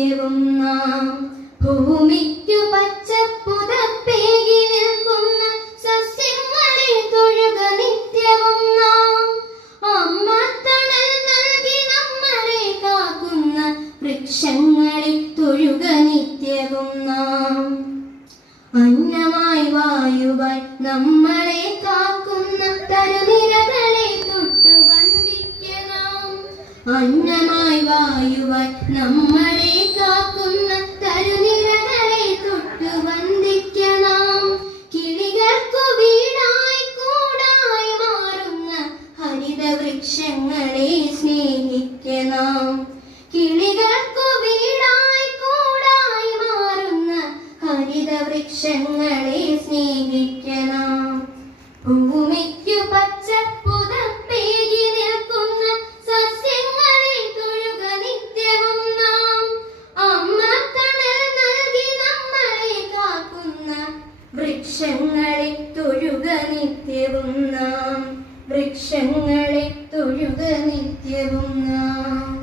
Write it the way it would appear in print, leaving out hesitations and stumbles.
നിത്യവും നാം. ഭൂമിക്കു പച്ചപ്പുതപ്പേകി നിൽക്കുന്ന സസ്യങ്ങളെ തൊഴുക നിത്യവും നാം. അമ്മത്തണൽ നൽകി നമ്മളെ കാക്കുന്ന വൃക്ഷങ്ങളെ തൊഴുക നിത്യവും നാം. അന്നമായി വായുവായി നമ്മളെ കാക്കുന്ന തരുനിരകളെ തൊട്ടു വന്ദിക്കണം. അന്നമായി വായുവായി നമ്മളെ കാക്കുന്ന തരുനിരകളെ തൊട്ടു വന്ദിക്കണം. കിളികൾക്കു വീടായി കൂടായി മാറുന്ന ഹരിത വൃക്ഷങ്ങളെ സ്നേഹിക്കണം. കിളികൾക്കു വീടായി കൂടായി മാറുന്ന ഹരിത വൃക്ഷങ്ങളെ സ്നേഹിക്കണം. ഭൂമിക്കു പച്ചപ്പുതപ്പേകി നിൽക്കുന്ന സസ്യങ്ങളെ തൊഴുക നിത്യവും നാം. അമ്മത്തണൽ നൽകി നമ്മളെ കാക്കുന്ന വൃക്ഷങ്ങളെ തൊഴുക നിത്യവും നാം. വൃക്ഷങ്ങളെ തൊഴുക നിത്യവും നാം.